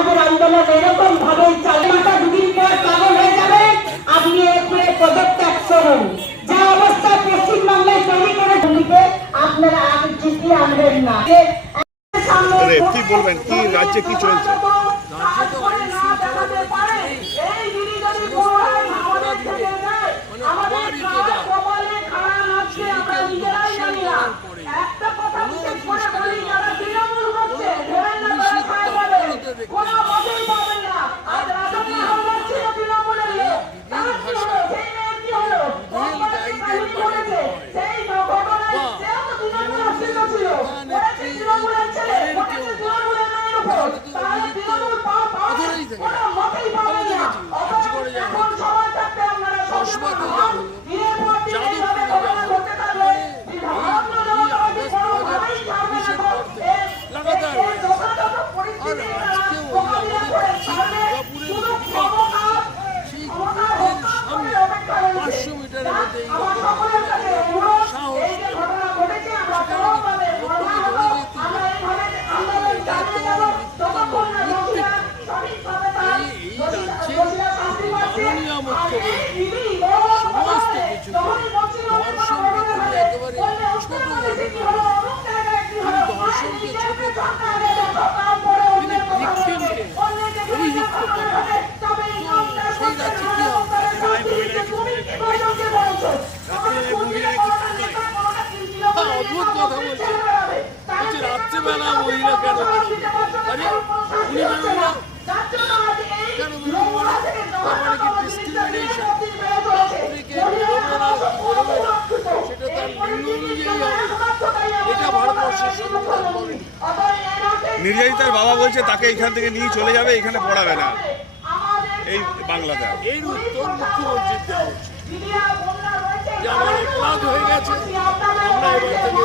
আন্দোলন এরকম ভাবে চালিমাটা দুদিন পর পাগল হয়ে যাবে আপনি এরপরে পদত্যাগ করুন যা অবস্থা পশ্চিমবাংলায় তৈরি করে ভূমিকে আপনারা আর জিতিয়ে আনবেন না কি বলবেন? কি রাজ্যে কি চলছে? রাজ্যে তো আইন শৃঙ্খলা বলে কিছু নেই। সমস্ত অপরাধীদের মানে আবার ইতে দাও। সেদিকে ধর্ষণ করার পরে কোনো পুলিশ তাদের মারবে না। কোনো পুলিশই তৎপরতা দেখবে না। আর যদি এই দিদির ভাষায় বিধেল গাইদের বাড়ি হয় বা তৃণমূলের নেত্রী পারেন কেউ তাহলে তো অভিযুক্ত অধরেই থেকে যাবে। আমরা দেখেছি আর্যগড়ে যা হলো চশমাতে যা হলো যাদবপুরে যা হলো মানে এই এই আগস্ট দু হাজার চব্বিশের পর থেকে লাগাতার হয়ে আসছে। আর আজকেও ওই আমাদের ঠিক দুর্গাপুরের সেই গেটের সামনে পাঁচশো মিটারের মধ্যে এই রকম সাহস সেখানে লোককে ধরে যেতে হবে। এটা তো মৃত্যু এই এই রাজ্যে মাননীয় মুখ্যমন্ত্রী সমস্ত কিছু ধর্ষণকে তিনি একেবারে ছোট মনে করেন তিনি ধর্ষণকে ছোট তিনি ভিকটিমকে অভিযুক্ত করেন তো সেই রাজ্যে কি হবে হ্যাঁ, অদ্ভুত কথা বলছে বলছে রাত্রেবেলা মহিলা কেন বেরোবে আরে উনি বেরোবে না কেন বেরোবে না তার মানে কি ডিসক্রিমিনেশন উনিকে বেরোবে না কি বেরোবে না সেটা তার লিঙ্গ অনুযায়ী হবে এটা ভারতবর্ষের সংবিধান বলেনি নির্যাতিতার বাবা বলছে, তাকে এখান থেকে নিয়ে চলে যাবে, এখানে পড়াবে না। এই বাংলাতে। এর উত্তর যে আমার হয়ে গেছে, আমরা এবার থেকে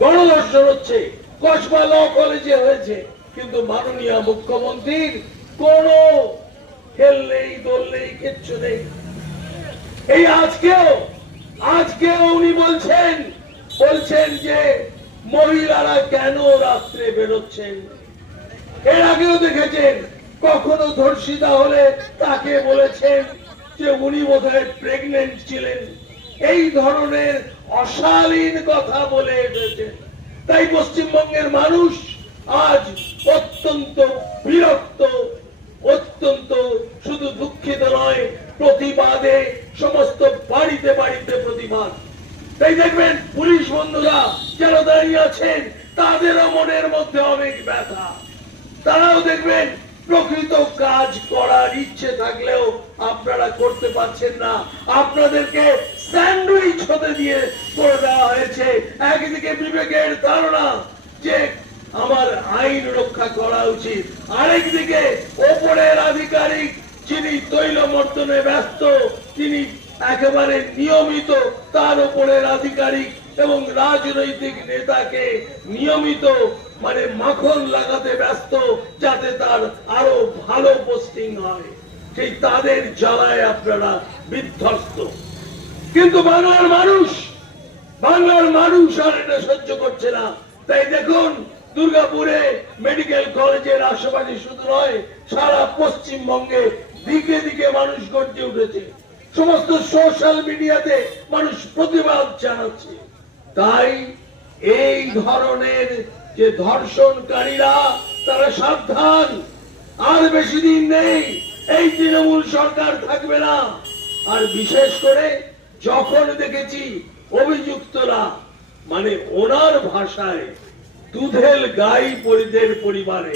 গণধর্ষণ হচ্ছে। কসবা ল কলেজে হয়েছে। কিন্তু মাননীয় মুখ্যমন্ত্রীর কোন খেল নেই, দোল নেই, কিচ্ছু নেই। এই আজকেও আজকেও উনি বলছেন বলছেন যে মহিলারা কেন রাত্রে বেরোচ্ছেন? এর আগেও দেখেছেন, কখনো ধর্ষিতা হলে তাকে বলেছেন যে উনি বোধহয় প্রেগনেন্ট ছিলেন। এই ধরনের অশালীন কথা বলে এসেছেন তাই পশ্চিমবঙ্গের মানুষ আজ অত্যন্ত বিরক্ত, অত্যন্ত শুধু দুঃখিত নয়, প্রতিবাদে সমস্ত বাড়িতে বাড়িতে প্রতিবাদ। তাই দেখবেন পুলিশ বন্ধুরা যারা দাঁড়িয়ে আছেন, তাদেরও মনের মধ্যে অনেক ব্যথা। তারাও দেখবেন প্রকৃত কাজ করার ইচ্ছে থাকলেও আপনারা করতে পারছেন না। আপনাদেরকে স্যান্ডউইচ হতে দিয়ে করে দেওয়া হয়েছে। একদিকে বিবেকের ধারণা যে আমার আইন রক্ষা করা উচিত, আরেকদিকে ওপরের আধিকারিক যিনি তৈল মর্দনে ব্যস্ত, তিনি একেবারে নিয়মিত তার উপরের আধিকারিক এবং রাজনৈতিক নেতাকে নিয়মিত মানে মাখন লাগাতে ব্যস্ত, যাতে তার আরও ভালো পোস্টিং হয়। সেই তাদের জ্বালায় আপনারা বিধ্বস্ত। কিন্তু বাংলার মানুষ বাংলার মানুষ আর এটা সহ্য করছে না। তাই দেখুন, দুর্গাপুরে মেডিকেল কলেজের আশেপাশে শুধু নয়, সারা পশ্চিমবঙ্গে দিকে দিকে মানুষ গর্জে উঠেছে। সমস্ত সোশ্যাল মিডিয়াতে মানুষ প্রতিবাদ জানাচ্ছে। তাই এই ধরনের যে ধর্ষণকারীরা, তারা সাবধান। আর বেশি দিন নেই, এই তৃণমূল সরকার থাকবে না। আর বিশেষ করে যখন দেখেছি অভিযুক্তরা মানে ওনার ভাষায় দুধেল গাই পরিদের পরিবারে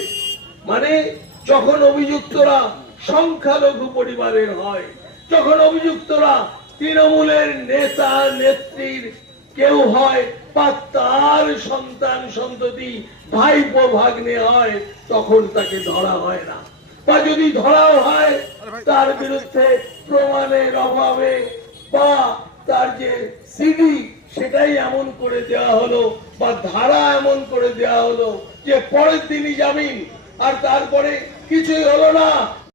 মানে যখন অভিযুক্তরা সংখ্যালঘু পরিবারের হয় যখন অভিযুক্তরা তৃণমূলের নেতা নেত্রীর কেউ হয় বা তার সন্তান সন্ততি ভাইপো ভাগ্নে হয় তখন তাকে ধরা হয় না। বা যদি ধরাও হয় তার বিরুদ্ধে প্রমাণের অভাবে বা তার যে সিডি সেটাই এমন করে দেওয়া হলো, বা ধারা এমন করে দেওয়া হলো যে পরের দিনই জামিন, আর তারপরে কিছুই হলো না।